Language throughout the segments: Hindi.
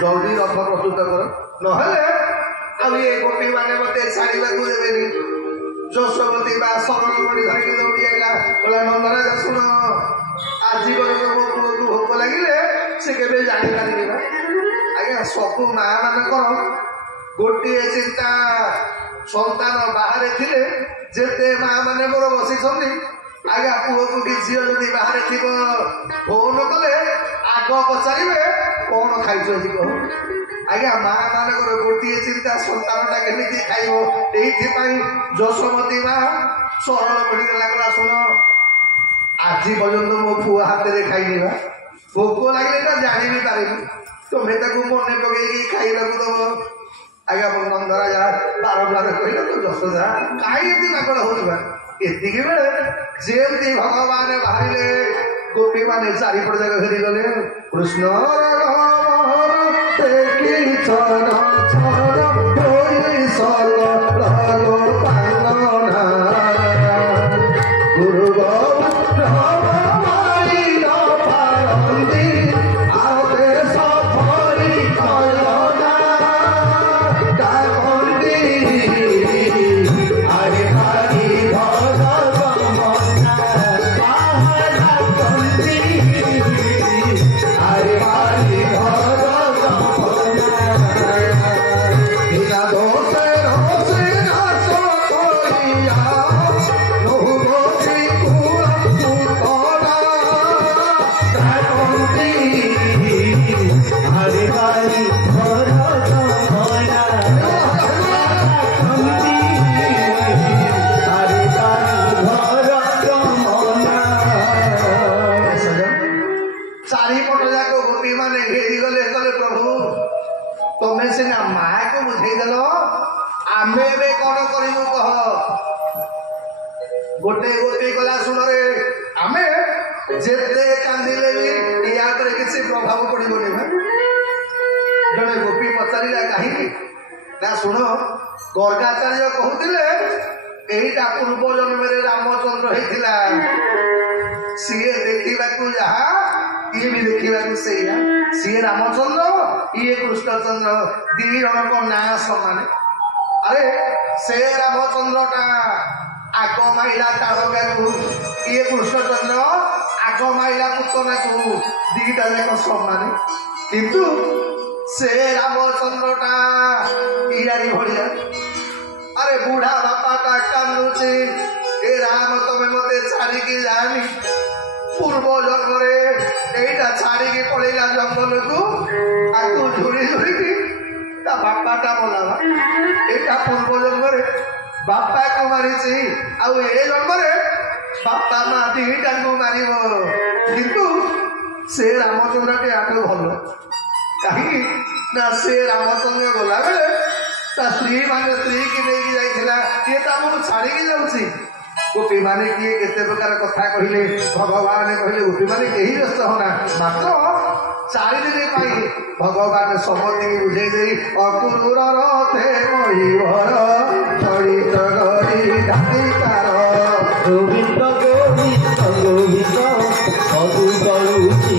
जल्दी रथ प्रस्तुत कर ना गोपी मैंने मत छाड़ा देवे जशोमती बा सरल मणि धरिक दौड़ी आईला बोला नंदराज शुण आजीवन मो पुओ को भोक लगे से केवे जानी पारे आज्ञा सबू माँ मान गोटे चिंता सन्तान बाहर थिले जेते माँ मैंने मोर बसी आज्ञा पुओ को कि झील जदि बाहर थी फोन कले आग पचारे कौन खाई आज्ञा माँ मान गोटे चिंता सन्तानटा केमी खाइब ये जशोमती माँ सरल पड़ी लगला शुण आज पर्यंत मो पुओ हाथ में खाई भोक लगे जानी भी पारे तुम्हें मन पकई खाइबा दब आज्ञा नंदरा जा बार बार कहल तो जशोदा कहीं पागल होगा एतिक बेले जमी भगवान बाहर गोपी मान चारिपट जाक फेरी गले कृष्ण गोटे गोटे गला शुण आम जेते कांदिले भी या किसी प्रभाव पड़ोनी जड़े गोपी पचारा कहीं ना शुण गर्गाचार्य कहते यहीटा पूर्व जन्म रामचंद्र होता सी देखा जहा ये भी देखा सी रामचंद्र ये कृष्णचंद्र दी जन ना समान अरे से रामचंद्रटा आग माइला तारका को ये कृष्णचंद्र आग माइला पुतना को दीटा जाक समान किंतु से रामचंद्रटा इरानी भड़िया अरे बुढ़ा बापाटा कांदुचे ए राम तमें मते छाड़ी जानी पूर्व जन्म एटा छाड़ी पड़ेगा जंगल को आकु झुरी झुरी बापाटा बोला एटा पूर्व जन्म बापा को मारी आउ ए जन्म बापा माँ दीटा को मार किंतु से रामचंद्र टे आठ भल कहीं ना से रामचंद्र गला बेले स्त्री मान स्त्री की लेकिन जाइला ये तो छाड़ी जाऊँगी गोपी माने किए केते प्रकार कथा कहले भगवान कहले गोपी माने कहीं व्यस्त होना मात्र 4 दिन भगवान समति की बुझे दे अकुरूर रथे महीवर चरित गरी ढाईकार गोविंद गोविंद गोविंद सबु करुछि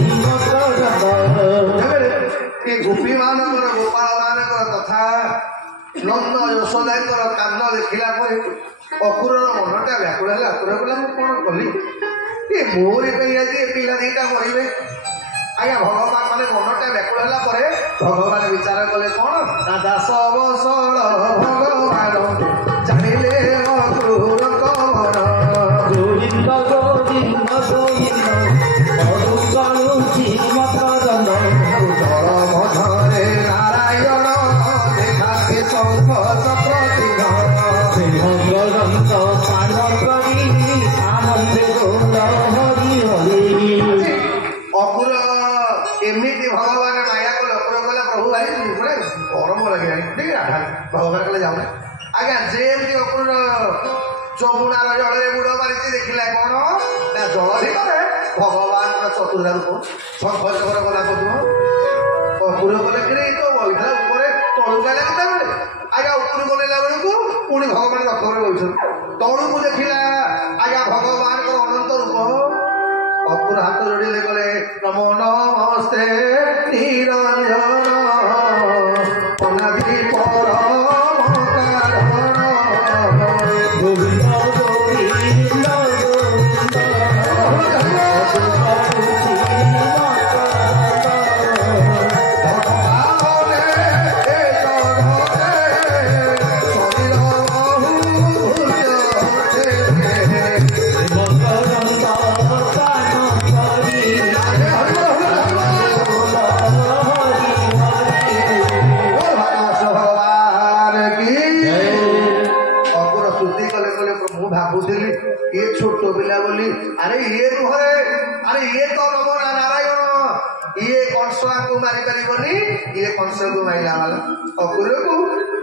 ये गोपी मान गोपाल मान तथा नंद यशोदा कांद देखला अकुर मनटा व्याकुल है अकुर बोला कौन कली ये मोरी आज पिला दीटा मरवे आज्ञा भगवान माने मनटा व्याकुल है भगवान विचार कले कौन ना दास अवसर भगवान जानिले अक्रूर कमर गोविंद गोविंद गोविंद मकरंद धर्म धरे नारायण देखाके शंख चक्रति अकुर एमती भगवान माया कल अकुर कला प्रभु भाई गरम लगे भगवान कले जाऊ आज्ञा जेमती अकुर जमुनार जल बुड़ मारी देखला कौन ना जल भितर भगवान चतुर्धा रूप शंख चक्र गला कदम अकुर कले कि तो बैठा ऊपर तलुका लगता बेले आज्ञा उपरू गला बेलू पुणी भगवान रथरे बैठ तलू को देखला आज्ञा भगवान अनंत रूप अकुर हाथ जोड़े गले नमो नमस्ते निरंजन ये कंस को माइला वाला अकुर को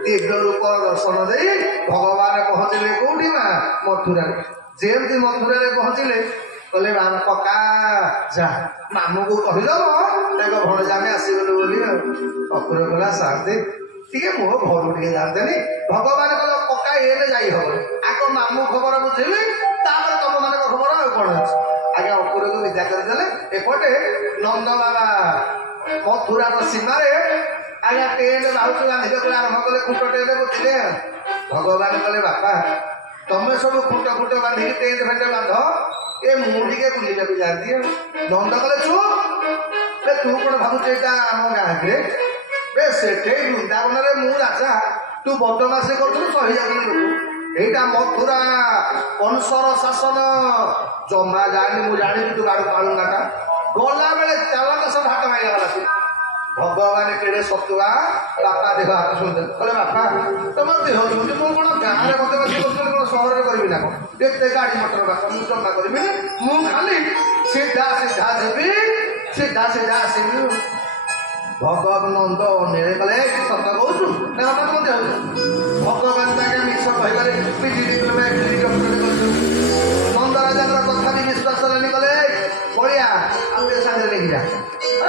दिव्य रूप दर्शन दे भगवान पहुंचले कौटी मथुरा जेमती मथुरा पहुंचले कहले बाबा कका जा मामू को कहीदब देखो भणजा में आसगलु बोली अकुर कहला साथे टे मो घर टे जाते भगवान कहल कका ये जाई हम आग मामू खबर बुझेली तुम मान खबर आ कौन अच्छे आज्ञा अकुर को विदा करदे एपटे नंद बाबा मथुरा सीमार आज्ञा टेन्ट बाहु बांधे आरंभ कले खुट टेन्ट बुझे भगवान कहले बापा तुम्हें सब खुट खुट बांधिक टेन्ट फेन्ट बांध ए मुझे बुला जाती नंद कले चुप तू कौन भावुच आम गाँव बे से वृंदावन में राजा तू बदमाशी कर सही जाऊँ लोक यहाँ मथुरा कंसर शासन जमा जानी मुझे जानी तू बाड़ू पालुनाटा गला बेले चालक सब हाथ माइला गला भगवान केड़े सतुआ बापा देह हाथ शुणते कहले बापा तुम देह शुणुची मु कौन गाँव में मत बस कौन सहर में करी ना कौन एत गाड़ी मटर बापा मुझे जमा करी मु खाली सीधा सीधा देवी सीधा सीधा आसबि भगवान नंद अनिले कले सत कहूँ ना बापा तुम देह भगवान मिछ कहबारे नंद राजा कथा भी विश्वास कले बलिया आगे सागर लेकिन जा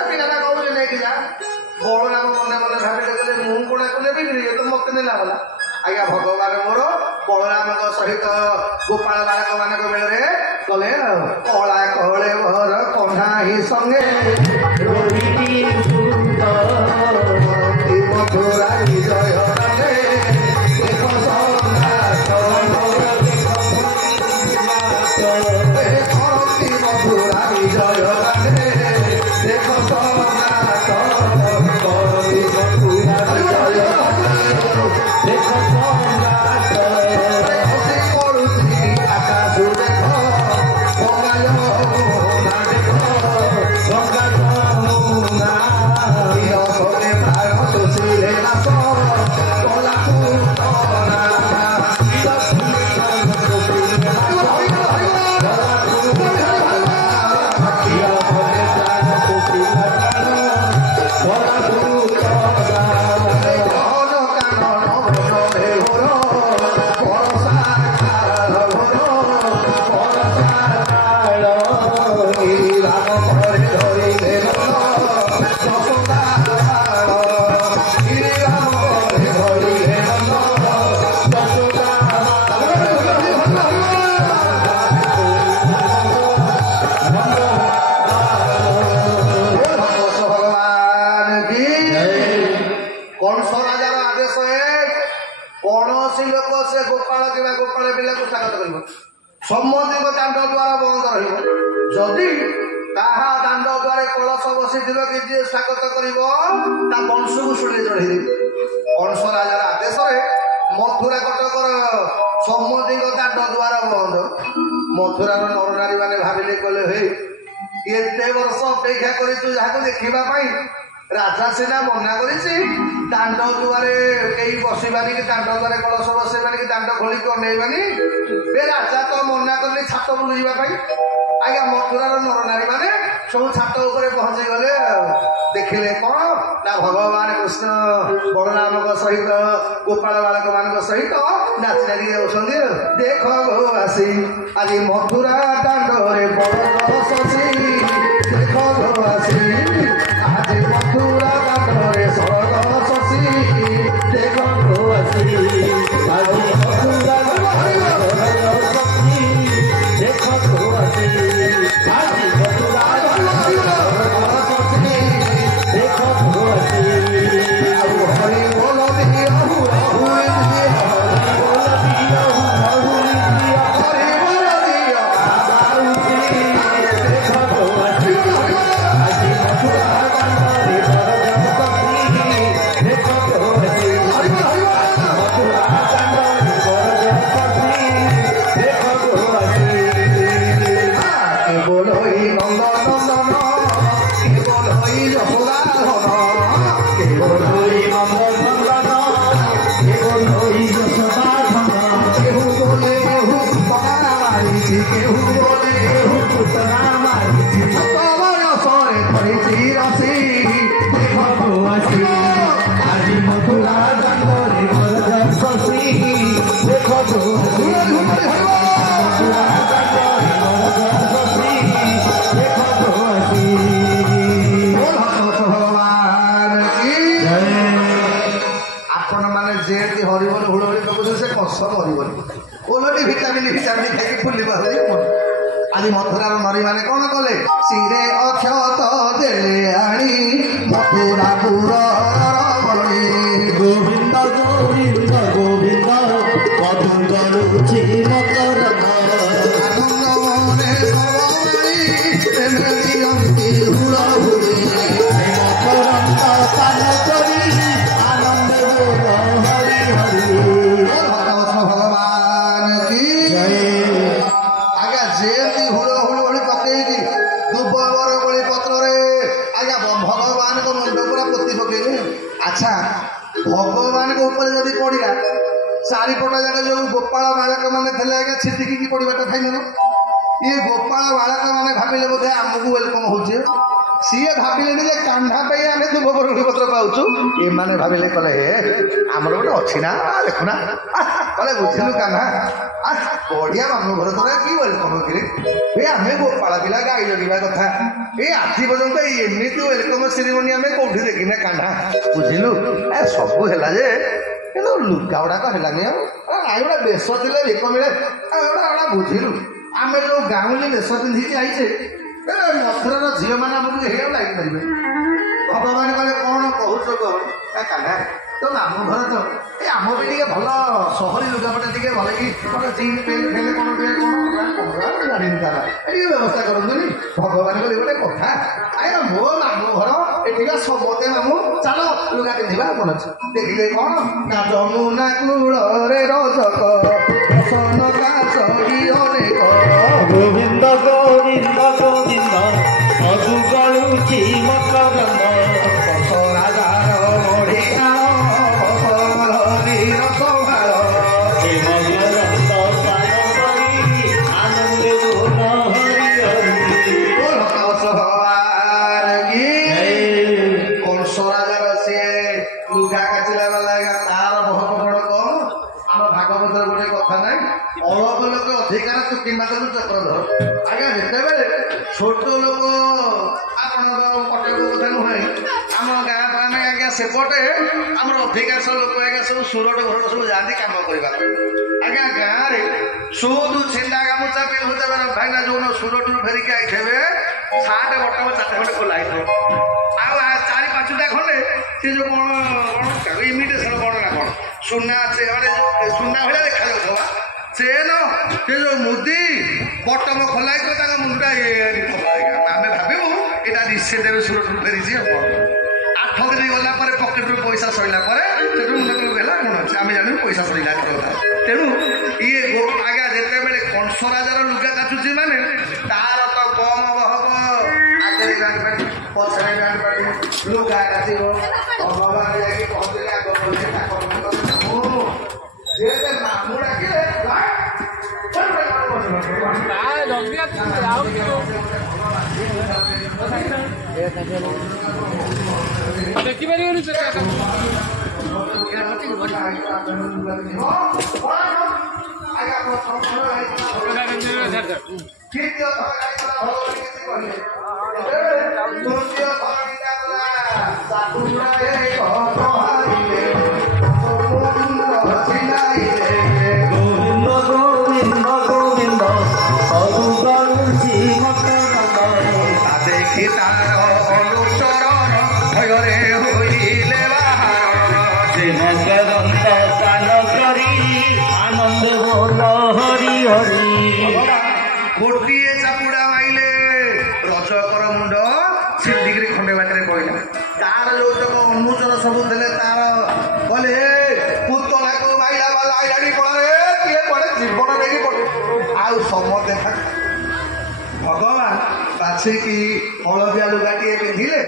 पिला कहूँ नहीं जा बलराम मन मन भाविले कहले मु कौन नेबी ये तो मत नेला वाला आज्ञा भगवान मोर बलराम सहित गोपाल बालक मान बेले कले कला कले भर कन्हा ही संगे मथुरा विजय मथुरा विजय सम्बन्धी दाण्ड द्वार बंद रही दाण्ड द्वार कलश बसी कि जी स्वागत कर वंश को शुणी चढ़े कंस राजार आदेश मथुरा कटकर सम्बन्धी दाण्ड द्वार बंद मथुरार नर नारी मैंने भाविले कहले हे एते वर्ष अपेक्षा करूँ देखापी राजा सीना मना कर दाण्ड दुआरे कई बसबानी कि दाण्ड दुआरे कलश बसबानी कि दाण्ड खोलिक अनेबानी राजा तो मना कले छात बुलू जावाई आज्ञा मथुरार नर नारी मैंने सब छात उपर पहुंची गले देखिले कौन ना भगवान कृष्ण बलराम सहित गोपाल बालक मान सहित नाची नाची जाऊँ देख गो आसी आज मथुरा दाण्डे बड़ शशि देख गो आसी आज मथुरा दाण्डे सरग शशि देख गो आसी आज मथुरा देख गो आसी आज मथुरा देख गो आसी हरि बोल दिया I see ଯେମିତି ହରିବନି ହୁଳହୁଳି ପକଉଛନ୍ତି ସେ କଷ ହରିବନି ଓଲଟି ଭିଟାମିନ ଖାଇକି ଫୁଲି ବାହାରି ଆଜି ମଥୁରାର ନରୀ ମାନେ କଣ କଲେ ଶିରେ ଅକ୍ଷତ ଦେଲେ ଆଣି ମଥୁରାପୁର ଗୋବିନ୍ଦ ଗୋବିନ୍ଦ ଗୋବିନ୍ଦ ମଧୁର ଲୁଚି ମକର ଆନନ୍ଦ ମନେ ଦିଅନ୍ତି ହୁଳହୁଳି ମକରନ୍ଦ ପାନ କରି ଆନନ୍ଦ ହରି ହରି ଭଗବାନ କି ଆଜ୍ଞା ଯେମିତି ହୁଳହୁଳି ପକେଇକି ଦୁବ ବରକୋଳି ପତ୍ରରେ ଆଜ୍ଞା ଭଗବାନଙ୍କ ମୁଣ୍ଡ ପୁରା ପୋତି ପକେଇଲେ ଆଚ୍ଛା ଭଗବାନଙ୍କ ଉପରେ ଯଦି ପଡ଼ିଲା ଚାରିପଟ ଯାକ ଯୋଉ ଗୋପାଳ ବାଳକ ମାନେ ଥିଲେ ଆଜ୍ଞା ଛିଟିକି ପଡ଼ିବାଟା ଖାଇନେବ ଇଏ ଗୋପାଳ ବାଳକ ମାନେ ଭାବିଲେ ବୋଧେ ଆମକୁ ୱେଲକମ୍ ହଉଛି ସିଏ ଭାବିଲେନି ଯେ କାହ୍ନା ପାଇଁ ଆମେ ଦୁବ ବରକୋଳି ପତ୍ର ପାଉଛୁ ଏମାନେ ଭାବିଲେ କଲେ ହେ ଆମର ଗୋଟେ ଅଛି ନା ଦେଖୁନା କଲେ ବୁଝିଲୁ କାହ୍ନା ବଢିଆ ମାମୁଁ ଘର ତୋର କି ୱେଲକମ୍ କିରେ ଏ ଆମେ ଗୋପାଳ ପିଲା ଗାଈ ଜଗିବା କଥା ଏ ଆଜି ପର୍ଯ୍ୟନ୍ତ ଏମିତି ୱେଲକମ୍ ସେରିମନି ଆମେ କୋଉଠି ଦେଖିନେ କାହ୍ନା ବୁଝିଲୁ ସବୁ ହେଲା ଯେ କିନ୍ତୁ ଲୁଗା ଗୁଡାକ ହେଲାନି ଆଉ ନାଇଁ ଗୋଟେ ବେଶ ଥିଲେ ବେକ ମିଳେ ଗୋଟା ବୁଝିଲୁ ଆମେ ଯୋଉ ଗାଉଁଲି ବେଶ ପିନ୍ଧିକି ଆଇଛେ ମଥୁରାର ଝିଅ ମାନେ ଆମକୁ ହେଇବାକୁ ଲାଗିପାରିବେ ଭଗବାନ କହିଲେ କଣ କହୁଛ କହ କାହ୍ନା ତ ମାମୁଁ ଘର ତ ଏ ଆମ ବି ଟିକେ ଭଲ ସହରୀ ଲୁଗାପଟା ଟିକେ ଭଲ କି ଜିନ୍ ପେଣ୍ଟ ଫେଲେ କଣ ଜାଣିନି ତାର ଟିକେ ବ୍ୟବସ୍ଥା କରନ୍ତୁନି ଭଗବାନ କହିଲେ ଗୋଟେ କଥା ଆଜ୍ଞା ମୋ ମାମୁଁ ଘର ଏଠିକା ସମସ୍ତେ ମାମୁଁ ଚାଲ ଲୁଗା ପିନ୍ଧିବା କଣ ଅଛି ଦେଖିଲେ କଣ ନା ଯମୁନା କୂଳରେ ରଜକ ଅନେକ ଗୋବିନ୍ଦ ଗୋବିନ୍ଦ ଗୋବିନ୍ଦ ମଧୁ ଗଳୁଛି ମକରନ୍ଦ ରାଜାର ବଢିଆ ସଭାଳ ମକରନ୍ଦ ପାନ କରି ଆନନ୍ଦ ହରି ହରି କଂସ ରାଜାର ସିଏ ଲୁଗା କାଚିଲା ବାଲା ତାର ବହକ ବଡ କମ ଆମ ଭାଗବତର ଗୋଟେ କଥା ନାହିଁ ଅଳପ ଲୋକ ଅଧିକାର ତୁ କିମ୍ବା ତାକୁ ଚକ୍ରଧର ଆଜ୍ଞା ଯେତେବେଳେ ଛୋଟ ଲୋକ ଆପଣଙ୍କ କଟକ କଥା ନୁହେଁ ଆମ ଗାଁ ଆମେ ଆଜ୍ଞା ସେପଟେ ଆମର ଅଧିକାଂଶ ଲୋକ ଆଜ୍ଞା ସବୁ ସୁରଟ ଘରଟ ସବୁ ଯାଆନ୍ତି କାମ କରିବା ପାଇଁ ଆଜ୍ଞା ଗାଁରେ ସୁଦୁ ଛିଣ୍ଡା ଗାମୁଚା ପିନ୍ଧୁଥିବେ ଭାଇନା ଯୋଉନ ସୁରଟରୁ ଫେରିକି ଆଇଥିବେ ସାର୍ଟ ବଟମ 4 ଖଣ୍ଡେ ଖୋଲା ହେଇଥିବ ଆଉ 4-5ଟା ଖଣ୍ଡେ ସେ ଯୋଉ କଣ ଇମିଟେସନ କଣ ନା କଣ ସୁନା ସୁନା ଭଳିଆ ଦେଖାଯାଉଥିବ ସେ ଯୋଉ ମୁଦି ବଟମ ଖୋଲା ହେଇଥିବ ତାଙ୍କ ମୁଣ୍ଡଟା ଆମେ ଭାବିବୁ ଏଇଟା ନିଶ୍ଚୟ ଦେବେ ସୁରଟରୁ ଫେରିଛି ଆଉ 8 ଦିନ ଗଲା ପରେ ପକେଟରୁ ପଇସା ସରିଲା ପରେ ସେଠୁ ମୁଣ୍ଡ ତଳକୁ ହେଲା କଣ ଅଛି ଆମେ ଜାଣିବୁ ପଇସା ସରିଲା କଥା ତେଣୁ ଇଏ ଆଜ୍ଞା ଯେତେବେଳେ କଂସ ରାଜାର ଲୁଗା କାଚୁଛି ମାନେ ତାର ତ କମ ହବ ଆଗରେ ଗାଡ଼ି ପାଟି ପଛରେ ଗାଡ଼ି ପାଟି ଲୁଗା କାଚିବ ଭଗବାନ ଯାଇକି ପହଞ୍ଚିଲେ ଆଗ ମାମୁଁ ଡାକିଲେ ଦେଖିପାରିବନି ଦେଖି ତାର ଅନୁଚରଣ ଭୟରେ ହୋଇଲେ ମକରନ୍ଦ ପାନ କରି ଆନନ୍ଦ ବୋଲ ହରି ହରି ଗୋଟିଏ ଚାପୁଡା ମାଇଲେ ରଜକର ମୁଣ୍ଡ ଛିଣ୍ଡିକିରି ଖଣ୍ଡେ ବାଟରେ ପଇଲା ତାର ଯୋଉ ତକ ଅନୁଚର ସବୁ ଥିଲେ ତାର ଗଲେ ପୁତଳାକୁ ମାଇଲା ବାଲା ଆଇଲାଣି କଳରେ କିଏ ପଡେ ଜୀବନ ନେଇକି ପଡେ ଆଉ ସମସ୍ତେ ଭଗବାନ ବାଛିକି ହଳଦିଆ ଲୁଗାଟିଏ ପିନ୍ଧିଲେ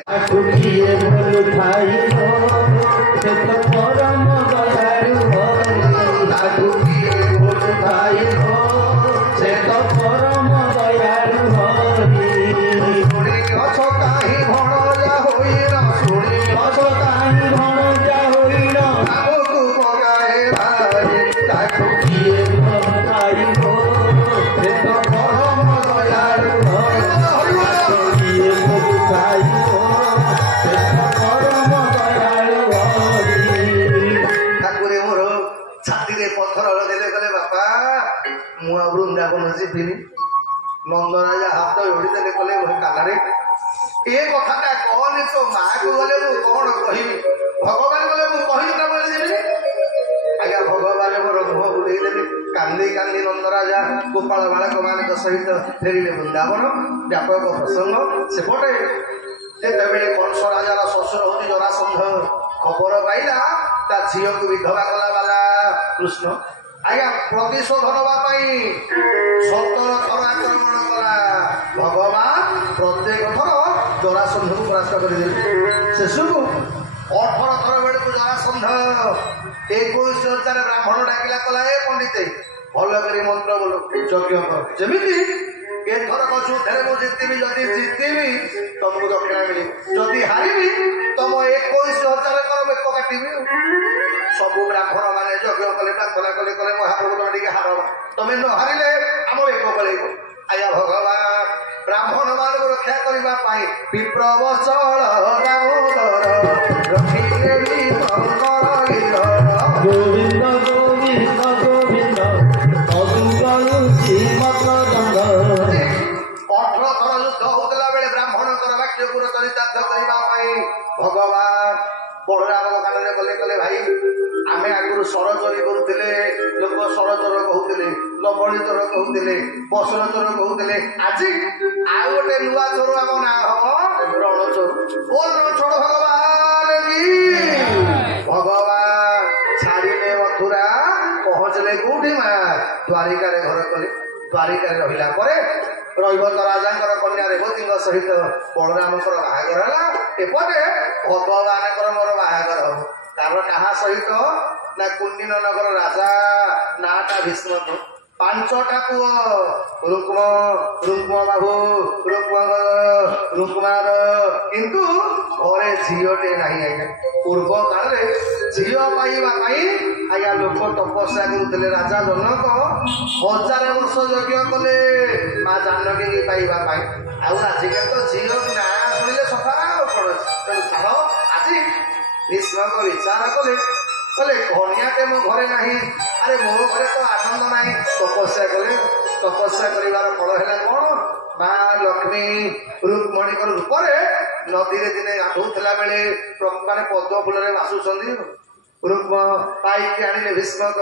ଆସିଥିନି ନନ୍ଦରାଜା ହାତ ଯୋଡ଼ିଦେଲେ କଲେ କାନରେ ଏ କଥାଟା କହନି ତୋ ମାଆକୁ ଗଲେ ମୁଁ କଣ କହିବି ଭଗବାନ ଗଲେ ମୁଁ କହିବି ନା ବୋଲି ଯିବିନି ଆଜ୍ଞା ଭଗବାନ ମୋର ମୁହଁ ବୁଲେଇଦେଲେ କାନ୍ଦି କାନ୍ଦି ନନ୍ଦରାଜା ଗୋପାଳ ବାଳକ ମାନଙ୍କ ସହିତ ଫେରିଲେ ବୃନ୍ଦାବନ ବ୍ୟାପକ ପ୍ରସଙ୍ଗ ସେପଟେ ଯେତେବେଳେ କଂସ ରାଜାର ଶ୍ୱଶୁର ହଉଛି ଜରାସନ୍ଧ ଖବର ପାଇଲା ତା ଝିଅକୁ ବିଧବା କଲା ବାଲା କୃଷ୍ଣ ଆଜ୍ଞା ପ୍ରତିଶୋଧ ନେବା ପାଇଁ 17 ଥର ଆକ୍ରମଣ କଲା ଭଗବାନ ପ୍ରତ୍ୟେକ ଥର ଜରାସନ୍ଧକୁ ପରାସ୍ତ କରିଦେଲେ ଶେଷକୁ 18 ଥର ବେଳକୁ ଜରାସନ୍ଧ 21,000 ବ୍ରାହ୍ମଣ ଡାକିଲା କଲା ଏ ପଣ୍ଡିତେ ଭଲ କରି ମନ୍ତ୍ର ବୋଲ ଯଜ୍ଞ କର ଯେମିତି ଏଥରକ ଯୁଦ୍ଧରେ ମୁଁ ଜିତିବି ଯଦି ଜିତିବି ତମକୁ ଦକ୍ଷିଣା ମିଳିବ ଯଦି ହାରିବି ତମ 21,000 କର ବେକ କାଟିବି ସବୁ ବ୍ରାହ୍ମଣ ମାନେ ଯଜ୍ଞ କଲେ ପ୍ରାର୍ଥନା କଲେ କଲେ ମହାପ୍ରଭୁ ତମେ ଟିକେ ହାରବା ତମେ ନ ହାରିଲେ ଆମ ବେକ ପଳେଇବ ଆଜ୍ଞା ଭଗବାନ ବ୍ରାହ୍ମଣ ମାନଙ୍କୁ ରକ୍ଷା କରିବା ପାଇଁ ବିପ୍ରବଚଳ ଦାମୋଦର ରଖିଲେ ବି ଗୋବିନ୍ଦ ଗୋବିନ୍ଦ ଗୋବିନ୍ଦ ମଧୁବାଳୁ ଶ୍ରୀମତ ଦଣ୍ଡ 18 ଥର ଯୁଦ୍ଧ ହଉଥିଲା ବେଳେ ବ୍ରାହ୍ମଣଙ୍କର ବାକ୍ୟକୁ ଚରିତାର୍ଥ କରିବା ପାଇଁ ଭଗବାନ ବଳରାମଙ୍କ କାନରେ କଲେ କଲେ ଭାଇ ଆମେ ଆଗରୁ ସରଚୋରି କରୁଥିଲେ ଲୋକ ସରଚୋର କହୁଥିଲେ ଲବଣୀ ଚୋର କହୁଥିଲେ ବସନ ଚୋର କହୁଥିଲେ ଆଜି ଆଉ ଗୋଟେ ନୂଆ ଚୋର ଆମ ନାଁ ହବ ରଣଚୋର ବୋଲ ଛୋଡ଼ ଭଗବାନ ଭଗବାନ ଛାଡ଼ିଲେ ମଥୁରା ପହଞ୍ଚିଲେ କୋଉଠି ମା ଦ୍ୱାରିକାରେ ଘର କଲେ ଦ୍ୱାରିକାରେ ରହିଲା ପରେ ରହିବ ତ ରାଜାଙ୍କର କନ୍ୟା ରେବତୀଙ୍କ ସହିତ ବଳରାମଙ୍କର ବାହାଘର ହେଲା ଏପଟେ ଭଗବାନଙ୍କର ମୋର ବାହାଘର ହବ କାରଣ କାହା ସହିତ ନା କୁଣ୍ଡିନ ନଗର ରାଜା ନାଟା ଭୀଷ୍ମ 5ଟା ପୁଅ ରୁକ୍ମ ବାବୁ ରୁକ୍ମାର କିନ୍ତୁ ଘରେ ଝିଅଟେ ନାହିଁ ଆଜ୍ଞା ପୂର୍ବ କାଳରେ ଝିଅ ପାଇବା ପାଇଁ ଆଜ୍ଞା ଲୋକ ତପସ୍ୟା କରୁଥିଲେ ରାଜା ଜନକ 1000 ବର୍ଷ ଯଜ୍ଞ କଲେ ମା ଜାନକୀ ପାଇବା ପାଇଁ ଆଉ ଆଜିକାଲି ତ ଝିଅ ନାଁ ଶୁଣିଲେ ସଫା ଆଉ କଣ ତେଣୁ ଛାଡ଼ ଆଜି ଭୀଷ୍ମକ ବିଚାର କଲେ କନ୍ୟାଟେ ମୋ ଘରେ ନାହିଁ ଆରେ ମୋ ଘରେ ତ ଆନନ୍ଦ ନାହିଁ ତପସ୍ୟା କଲେ ତପସ୍ୟା କରିବାର ଫଳ ହେଲା କଣ ମା ଲକ୍ଷ୍ମୀ ରୁକ୍ମଣୀଙ୍କ ରୂପରେ ନଦୀରେ ଦିନେ ଗାଧୋଉଥିଲା ବେଳେ ମାନେ ପଦ୍ମ ଫୁଲରେ ଭାସୁଛନ୍ତି ରୁକ୍ମ ପାଇକି ଆଣିଲେ ଭୀଷ୍ମକ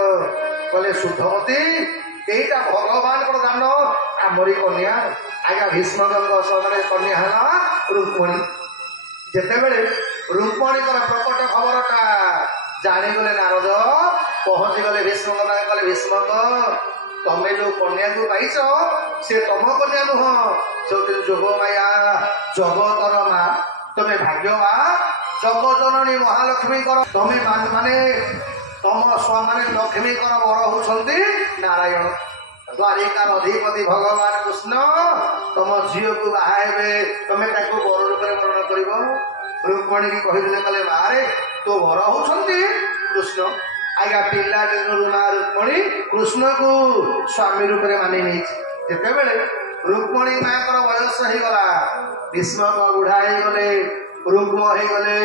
କଲେ ଶୁଦ୍ଧମତୀ ଏଇଟା ଭଗବାନଙ୍କର ଦାନ ଆମରି କନ୍ୟା ଆଜ୍ଞା ଭୀଷ୍ମକଙ୍କ ସମୟରେ କନ୍ୟା ହେଲା ରୁକ୍ମଣୀ ଯେତେବେଳେ ରୁକ୍ମଣୀଙ୍କର ପ୍ରକଟ ଖବରଟା ଜାଣିଗଲେ ନାରଦ ପହଞ୍ଚିଗଲେ ଭୀଷ୍ମକ ପାଖରେ କଲେ ଭୀଷ୍ମକ ତମେ ଯୋଉ କନ୍ୟାକୁ ପାଇଛ ସେ ତମ କନ୍ୟା ନୁହଁ ସେ ଯୋଗ ମାୟା ଜଗତର ମା ତମେ ଭାଗ୍ୟମା ଜଗଜନନୀ ମହାଲକ୍ଷ୍ମୀଙ୍କର ତମେ ମାନେ ତମ ମାନେ ଲକ୍ଷ୍ମୀଙ୍କର ବର ହଉଛନ୍ତି ନାରାୟଣ ଦ୍ୱାରିକାର ଅଧିପତି ଭଗବାନ କୃଷ୍ଣ ତମ ଝିଅକୁ ବାହା ହେବେ ତମେ ତାକୁ ବର ରୂପରେ ବର୍ଣ୍ଣନ କରିବ ରୁକ୍ମଣୀ କହିଥିଲେ କଲେ ମାରେ ତୋ ବର ହଉଛନ୍ତି କୃଷ୍ଣ ଆଜ୍ଞା ପିଲା ଦିନରୁ ମା ରୁକ୍ମଣୀ କୃଷ୍ଣକୁ ସ୍ୱାମୀ ରୂପରେ ମାନି ନେଇଛି ଯେତେବେଳେ ରୁକ୍ମଣୀ ମାଙ୍କର ବୟସ ହେଇଗଲା ଭୀଷ୍ମକ ବୁଢା ହେଇଗଲେ ରୁକ୍ମ ହେଇଗଲେ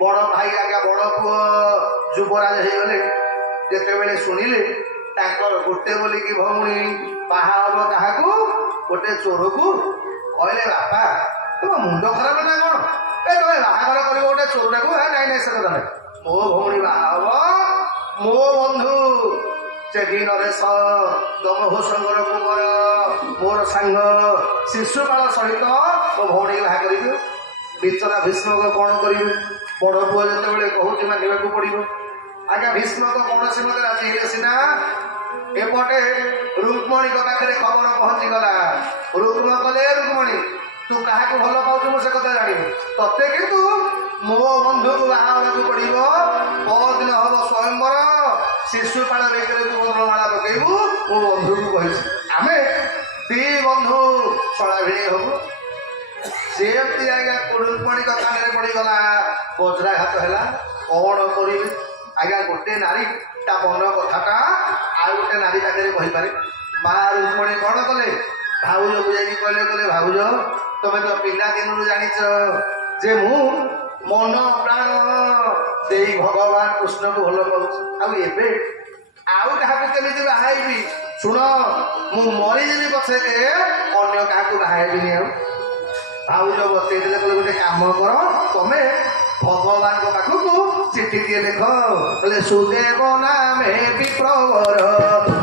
ବଡ ଭାଇ ଆଜ୍ଞା ବଡ ପୁଅ ଯୁବରାଜ ହେଇଗଲେ ଯେତେବେଳେ ଶୁଣିଲେ ତାଙ୍କର ଗୋଟେ ବୋଲିକି ଭଉଣୀ ବାହା ହବ କାହାକୁ ଗୋଟେ ଚୋରକୁ କହିଲେ ବାପା ତମ ମୁଣ୍ଡ ଖରାପ ନା କଣ ତମେ ବାହାଘର କରିବ ଗୋଟେ ଚୋରଟାକୁ ନାଇଁ ନାଇଁ ସେ କଥା ନାଇଁ ମୋ ଭଉଣୀ ବାହା ହବ ମୋ ବନ୍ଧୁ ଚେକି ନରେଶ ତମ ଘୋଷଙ୍କର କୁମାର ମୋର ସାଙ୍ଗ ଶିଶୁପାଳ ସହିତ ମୋ ଭଉଣୀ ବାହା କରିବି ବିଚରା ଭୀଷ୍ମକ କଣ କରିବେ ବଡ ପୁଅ ଯେତେବେଳେ କହୁଛି ମାନିବାକୁ ପଡିବ ଆଜ୍ଞା ଭୀଷ୍ମକ କୌଣସି ମତେ ରାଜି ହେଲେ ସିନା ଏପଟେ ରୁକ୍ମଣୀଙ୍କ ପାଖରେ ଖବର ପହଞ୍ଚିଗଲା ରୁକ୍ମ କଲେ ରୁକ୍ମଣୀ ତୁ କାହାକୁ ଭଲ ପାଉଛୁ ମୁଁ ସେ କଥା ଜାଣିବୁ ତତେ କିନ୍ତୁ ମୋ ବନ୍ଧୁକୁ ବାହା ହେବାକୁ ପଡିବ ପରଦିନ ହବ ସ୍ୱୟଂବର ଶିଶୁପାଳ ବେକରେ ତୁ ବଦ୍ରମାଳା ପକେଇବୁ ମୋ ବନ୍ଧୁକୁ କହିଛି ଆମେ ଦି ବନ୍ଧୁ ଶଳା ଭିଣେଇ ହବୁ ସେମିତି ଆଜ୍ଞା ରୁକ୍ମଣୀଙ୍କ କାନରେ ପଡିଗଲା ବଜ୍ରାଘାତ ହେଲା କଣ କରିବି ଆଜ୍ଞା ଗୋଟେ ନାରୀ ତା ମନ କଥାଟା ଆଉ ଗୋଟେ ନାରୀ ପାଖରେ କହିପାରେ ମା ରୁକ୍ମଣୀ କଣ କଲେ ଭାଉଜକୁ ଯାଇକି କହିଲେ ଭାଉଜ ତମେ ତ ପିଲା ଦିନରୁ ଜାଣିଛ ଯେ ମୁଁ ମନ ପ୍ରାଣ ଦେଇ ଭଗବାନ କୃଷ୍ଣକୁ ଭଲ ପାଉଛି ଆଉ ଏବେ ଆଉ କାହାକୁ କେମିତି ବାହାଇବି ଶୁଣ ମୁଁ ମରିଯିବି ପଛକେ ଅନ୍ୟ କାହାକୁ ବାହା ହେବିନି ଆଉ ଭାଉଜ ବତେଇ ଦେଲେ କହିଲେ ଗୋଟେ କାମ କର ତମେ ଭଗବାନଙ୍କ ପାଖକୁ ଚିଠିଟିଏ ଲେଖ କହିଲେ ସୁଦେବ ନାମେ ବିପ୍ରବର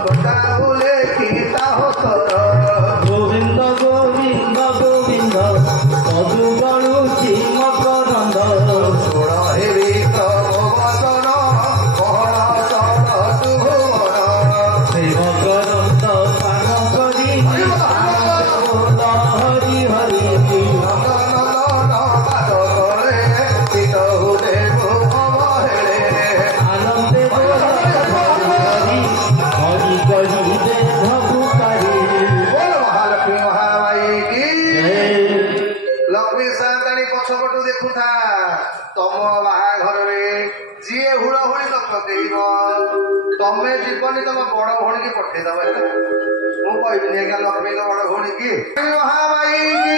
କଟାଉ ଲେଖିତା ହତର ଗୋବିନ୍ଦ ଗୋବିନ୍ଦ ଗୋବିନ୍ଦ ମଧୁ ଗଳୁଛି ମକରନ୍ଦ ଷୋଳ ହେବି ପ୍ରବଚନ କଣ ଚଳ ତୁମର ସେ ମକରନ୍ଦ ପାନ କରି ହରି ହରି ଆନନ୍ଦେ ହରି କରି ଦେହ ପୁକାରି ମହାଲକ୍ଷ୍ମୀ ମହାମାଇ କି ଲକ୍ଷ୍ମୀ ସାନ୍ତାଣୀ ପଛପଟୁ ଦେଖୁଥା ତମ ବାହାଘରରେ ଯିଏ ହୁଳହୁଳି ନ ପକେଇବ ତମେ ଯିବନି ତମ ବଡ ଭଉଣୀ କି ପଠେଇଦବ ମୁଁ କହିବିନି ଆଜ୍ଞା ଲକ୍ଷ୍ମୀଙ୍କ ବଡ ଭଉଣୀ କି ମହାମାଇ କି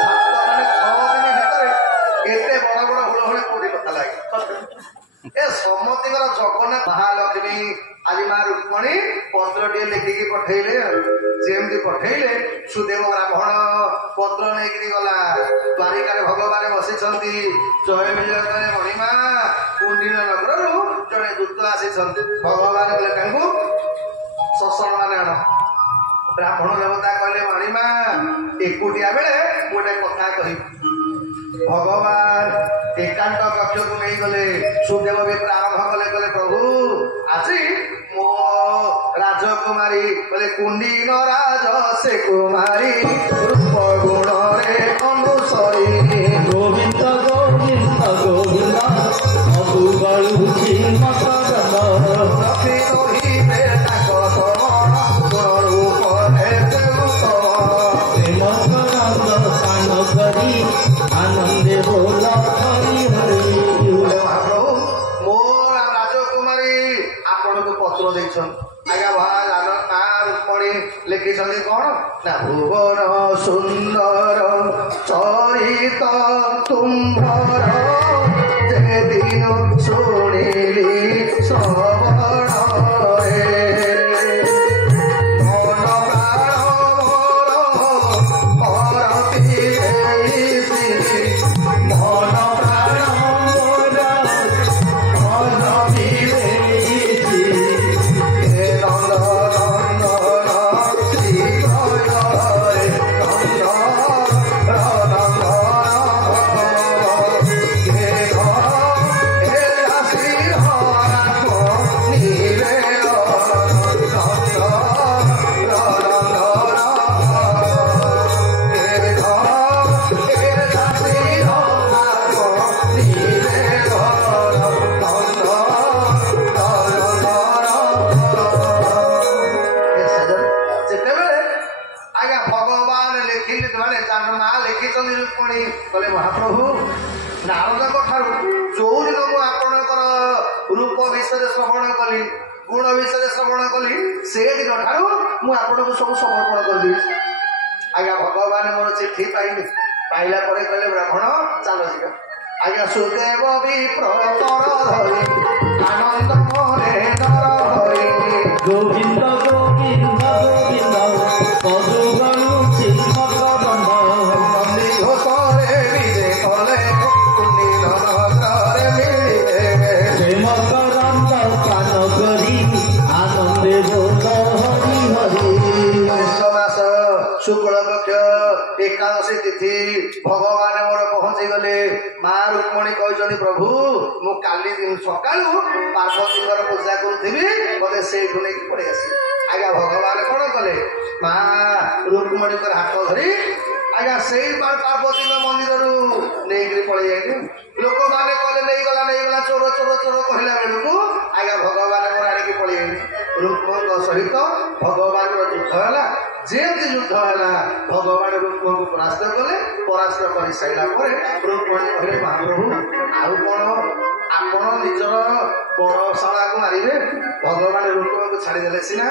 7 ମାନେ 6 ଦିନ ଭିତରେ ଏତେ ବଡ ବଡ ହୁଳହୁଳି କୋଉଠି କଥା ଲାଗେ ଏ ସମସ୍ତଙ୍କର ଜଗନ୍ନାଥ ମହାଲକ୍ଷ୍ମୀ ଆଜି ମା ରୁକ୍ମଣୀ ପତ୍ରଟିଏ ଲେଖିକି ପଠେଇଲେ ଯେମିତି ପଠେଇଲେ ସୁଦେବ ବ୍ରାହ୍ମଣ ପତ୍ର ନେଇକିରି ଗଲା ଦ୍ୱାରିକାରେ ଭଗବାନ ବସିଛନ୍ତି ଜୟ ବିଜୟ କରେ ମଣିମା କୁଣ୍ଡିନ ନଗରରୁ ଜଣେ ଦୂତ ଆସିଛନ୍ତି ଭଗବାନ କହିଲେ ତାଙ୍କୁ ଶୋଷଣ ମାନେ ଆଣ ବ୍ରାହ୍ମଣ ଦେବତା କହିଲେ ମଣିମା ଏକୁଟିଆ ବେଳେ ଗୋଟେ କଥା କହିବି ଭଗବାନ ଏକାନ୍ତ କକ୍ଷକୁ ନେଇଗଲେ ସୁଦେବ ବି ପ୍ରାରମ୍ଭ କଲେ କହିଲେ ପ୍ରଭୁ ଆଜି ମୋ ରାଜକୁମାରୀ କହିଲେ କୁଣ୍ଡିନ ରାଜ ସେ କୁମାରୀ ରୂପ ଗୁଣରେ ଅନୁସରୀ ଗୋବିନ୍ଦ ଗୋବିନ୍ଦ ଗୋବିନ୍ଦ ମଧୁ ଗଳୁଛି ମକରନ୍ଦ ରଖି ରହିବେ ତାଙ୍କ ସମଣ ଗୁଣ ରୂପରେ ଦେଉତମ ସେ ମକରନ୍ଦ ପାନ କରି ଆନନ୍ଦେ ବୋଲ ହରି ହରି ମହାପ୍ରଭୁ ମୋ ରାଜକୁମାରୀ ଆପଣଙ୍କୁ ପତ୍ର ଦେଇଛନ୍ତି ଆଜ୍ଞା ମା ରୁକ୍ମଣୀ ଲେଖିଛନ୍ତି କଣ ନା ଭୁବନ ସୁନ୍ଦର ଚରିତ ତୁମ୍ଭର ଯେଦିନ ଶୁଣିଲି ଶ୍ରବଣରେ ମନ ପ୍ରାଣ ମୋର ଦେଇଛି ମନ ପ୍ରାଣ ମୋର ଦେଇଛି ହେ ନନ୍ଦ ନନ୍ଦନ ଶ୍ରୀ ଜୟ କହିଲେ ମହାପ୍ରଭୁ ନାରଦଙ୍କ ଠାରୁ ଯୋଉ ଦିନ ମୁଁ ଆପଣଙ୍କର ରୂପ ବିଷୟରେ ଶ୍ରବଣ କଲି ଗୁଣ ବିଷୟରେ ଶ୍ରବଣ କଲି ସେ ଦିନ ଠାରୁ ମୁଁ ଆପଣଙ୍କୁ ସବୁ ସମର୍ପଣ କରିଦେଇଛି ଆଜ୍ଞା ଭଗବାନ ମୋର ଚିଠି ପାଇଲି ପାଇଲା ପରେ କହିଲେ ବ୍ରାହ୍ମଣ ଚାଲ ଯିବା ଆଜ୍ଞା ସୁଦେବ ବିପ୍ର ତର ଧରି ଆନନ୍ଦ ମନେ ନର ହରି ଗୋବିନ୍ଦ ଗୋବିନ୍ଦ ଗୋବିନ୍ଦ ମଧୁ ଗଳୁଛି ମକରନ୍ଦ ଘୋଷରେ ବିଜେ କଲେ କୁଣ୍ଡିନ ନଗରରେ ମିଳିଲେ ସେ ମକରନ୍ଦ ପାନ କରି ଆନନ୍ଦେ ବୋଲ ହରି ହରି ଜ୍ୟେଷ୍ଠ ମାସ ଶୁକ୍ଳ ପକ୍ଷ ଏକାଦଶୀ ତିଥି ଭଗବାନ ମୋର ପହଞ୍ଚି ଗଲେ ମା ରୁକ୍ମଣୀ କହିଛନ୍ତି ପ୍ରଭୁ ମୁଁ କାଲି ସକାଳୁ ପାର୍ବତୀଙ୍କର ପୂଜା କରୁଥିବି ମତେ ସେଇଠୁ ନେଇକି ପଳେଇ ଆସିବି ଆଜ୍ଞା ଭଗବାନ କଣ କଲେ ମା ରୁକ୍ମଣୀଙ୍କର ହାତ ଧରି ଆଜ୍ଞା ସେଇ ପାର୍ବତୀଙ୍କ ମନ୍ଦିରରୁ ନେଇକିରି ପଳେଇ ଯାଇଥିଲେ ଲୋକମାନେ କହିଲେ ନେଇଗଲା ଚୋର ଚୋର ଚୋର କହିଲା ବେଳକୁ ଆଜ୍ଞା ଭଗବାନ ମୋର ଆଣିକି ପଳେଇ ଯାଇଥିଲେ ରୁକ୍ମଙ୍କ ସହିତ ଭଗବାନଙ୍କର ଯୁଦ୍ଧ ହେଲା ଯେମିତି ଯୁଦ୍ଧ ହେଲା ଭଗବାନ ରୁକ୍ମଙ୍କୁ ପରାସ୍ତ କଲେ ପରାସ୍ତ କରି ସାରିଲା ପରେ ରୁକ୍ମଣୀ କହିଲେ ମହାପ୍ରଭୁ ଆଉ କଣ ଆପଣ ନିଜର ବଡ଼ଶାଳାକୁ ମାରିବେ ଭଗବାନ ରୁକ୍ମଙ୍କୁ ଛାଡ଼ିଦେଲେ ସିନା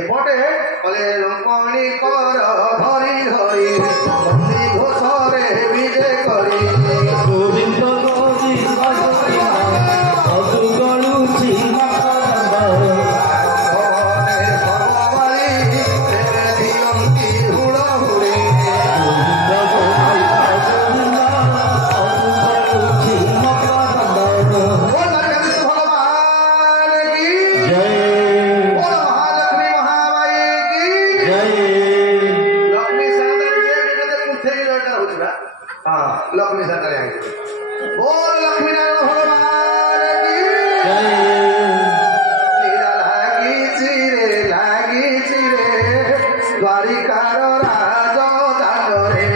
ଏପଟେ କହିଲେ ରୁକ୍ମଣୀ କର ଧରି ଧରି ବନ୍ଦୀ ଘୋଷରେ ବିଜେ କରି ଗୋବିନ୍ଦ ଗୋବିନ୍ଦ ଗୋବିନ୍ଦ ମଧୁ ଗଳୁଛି ମକରନ୍ଦ ले आई बोल लक्ष्मी नारायण भगवान की लागी चिरे द्वारिकार राज दांडरे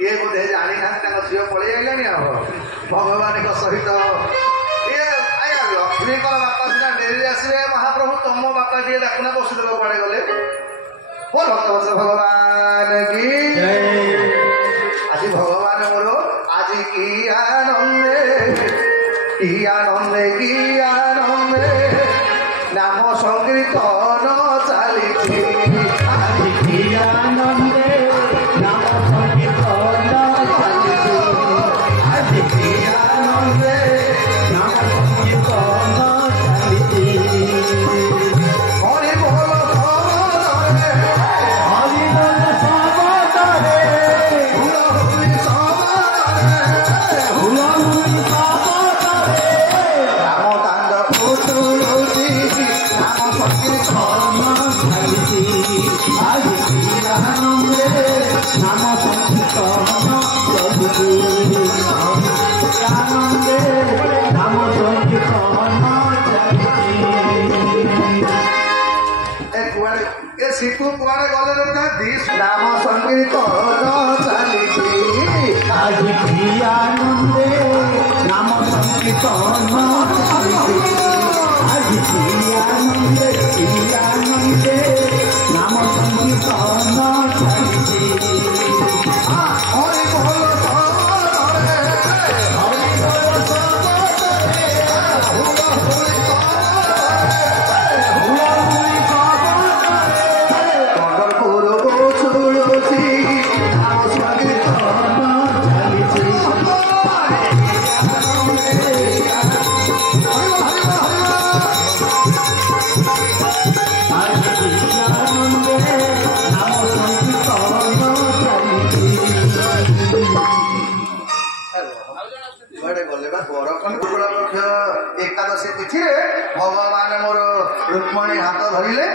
ये बोधे जानी ना झील पलि आइलानी भगवान सहित ये लक्ष्मी बापा सीना डेरी आसवे महाप्रभु तुम बापा टे डाकुना बसुदेव कड़े गले बोल भक्त भगवान की आज भगवान मोर आज की आनंदे नाम संकीर्तन चली आज की आनंदे नाम संकीर्तन आज की आनंदे नाम संकीर्तन चली हरि बोल सितु कुआरे गले नाम संकीर्तन चली आज की आनंदे नाम संकीर्तन चली आज की आनंदे नाम संकीर्तन चली हरि बोल एकादशी तिथि भगवान मोर रुक्मणी हाथ धरिले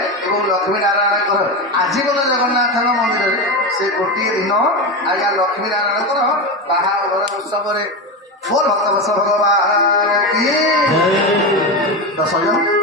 लक्ष्मी नारायण आजीवन जगन्नाथ मंदिर से गोटे दिन आज्ञा लक्ष्मी नारायण बाहाघर उत्सव बोल भक्त भगवान की 10 जन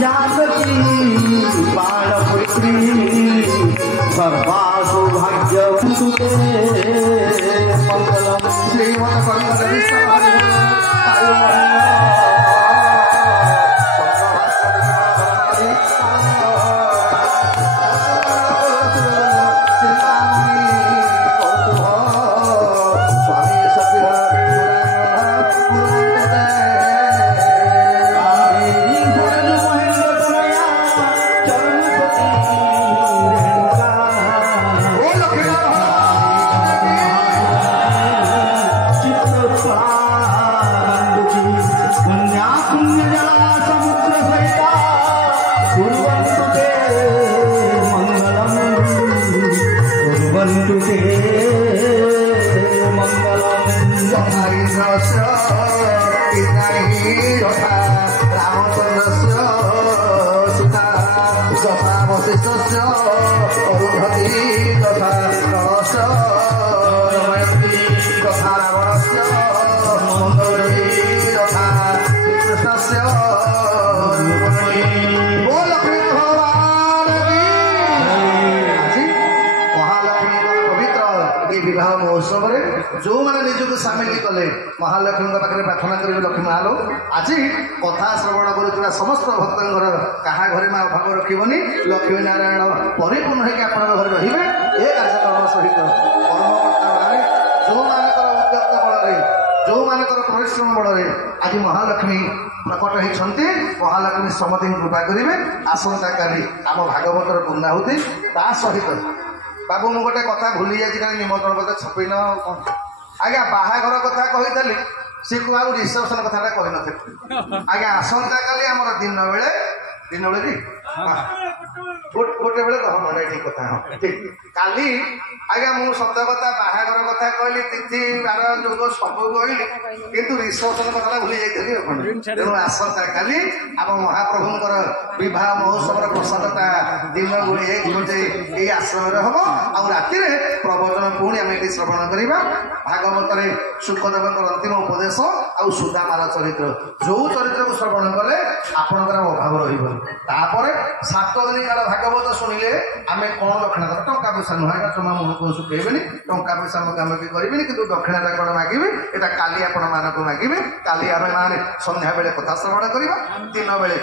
जानकी बाण पुत्री तुते मंगलम श्रीमत जो मैंने निजक सामिल कले महालक्ष्मी पाखे प्रार्थना करेंगे लक्ष्मी मालो आज कथा श्रवण करुवा समस्त भक्त क्या घरे माँ अभाव रखनी लक्ष्मी नारायण परिपूर्ण होकर आप घर रे ये कार्यक्रम सहित कर्मकर्ता मैंने जो मानकर उद्यत बल जो मानकर परिश्रम बल आज महालक्ष्मी प्रकट होती महालक्ष्मी समति कृपा करेंगे आसंता काली आम भागवतर पूर्णाहुति ता सहित बाबू मु गोटे कथा भूली जाए निमंत्रण पत्र छपेन आज्ञा बाहाघर कथा कही सी को आ रिसेप्शन कथा कही नी आज्ञा आसंता काली आम दिन बेले कि गोटे बेले 10 मिनट ठीक कथा हाँ ठीक काली आज्ञा मु सत कथा बाहाघर कथा कहली तिथि बार जोग सब कहली किंतु रिसेप्शन कथा भूली जाइए तेणु आसंता काली आम महाप्रभुंर विवाह महोत्सव प्रसादता दिन गुड़ी आश्रम हम आति प्रवचन पुणी आम ये श्रवण करवा भागवत शुकदेव अंतिम उपदेश आउ सुदामार चरित्र जो चरित्र को श्रवण कले आपंकर अभाव रही 7 दिन काल भागवत शुणिले आम कौन दक्षिणा देव टंका पैसा नुह जमा मुह को शुकेबनी टंका पैसा मुझे कि करेंगे कि दक्षिणा कौन मागे यहाँ काली आपण मानक मागे काली आम मैंने संध्या बेले कथा श्रवण करवा दिन बेले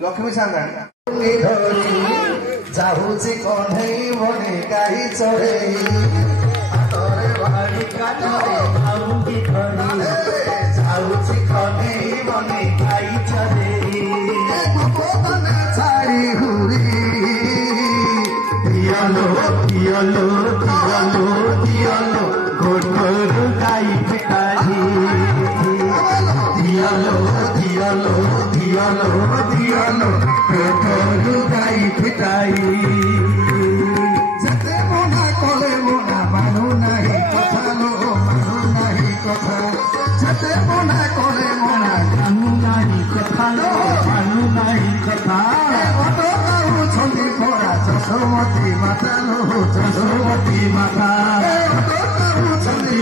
लक्ष्मी जाऊची कन्हई बने गाई चढ़े जाऊची कन्हई बने गाई चढ़े छाड़ी हुरी दियालो दियालो दियालो दियालो गोटरू गाई पिटाई दियालो दियालो दियालो दियालो गोटरू गाई पिटाई जते मना कले मना मानु नहीं कथा लो मानु नहीं कथा जते मना कले मना मानु नहीं कथा लो मानु नहीं कथा छंदी पड़ा जसोमती माता लो जसोमती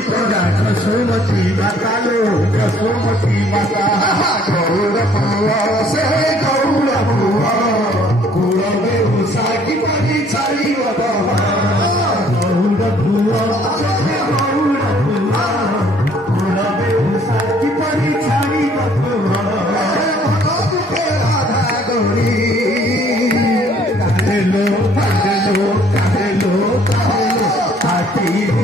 प्रजा कसुमती माता लो कसुमती माता गौर पुआ से गौर पुआ कुलवे उषाकी पानी छाई बाबा गौर पुआ से गौर पुआ कुलवे उषाकी पानी छाई बाबा राधा गौरी काहेलो काहेलो काहेलो काहेलो आती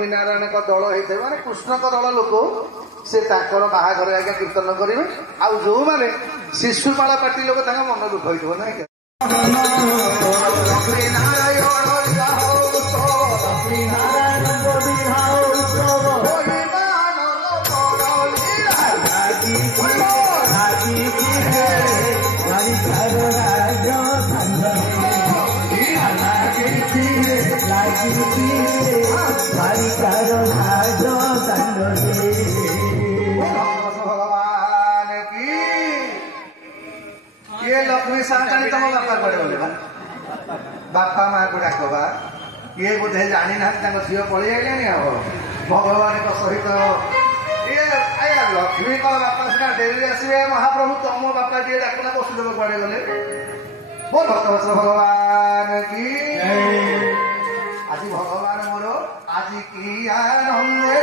ଲକ୍ଷ୍ମୀ ନାରାୟଣଙ୍କ ଦଳ ହେଇଥିବେ ମାନେ କୃଷ୍ଣଙ୍କ ଦଳ ଲୋକ ସେ ତାଙ୍କର ବାହାଘର ଆଜ୍ଞା କୀର୍ତ୍ତନ କରିବେ। ଆଉ ଯୋଉମାନେ ଶିଶୁପାଳ ପାର୍ଟି ଲୋକ ତାଙ୍କ ମନ ଦୁଃଖ ହେଇଥିବ ନାଇଁ କି? ଲକ୍ଷ୍ମୀ ନାରାୟଣ भगवान की ये लक्ष्मी सानी तुम बापा कड़े बोले बापा माँ को डाकबा ये बोधे जानी ना झील पलि आईले भगवान सहित ये आया लक्ष्मी तो बापा सीना डेरी आसवे महाप्रभु तुम बापा जी डाकुना वसुदेव कड़े गले बोल भक्त भगवान की आज भगवान मोर आज की आनंदे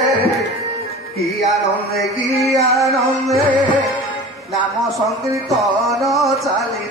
नाम संकीर्तन चली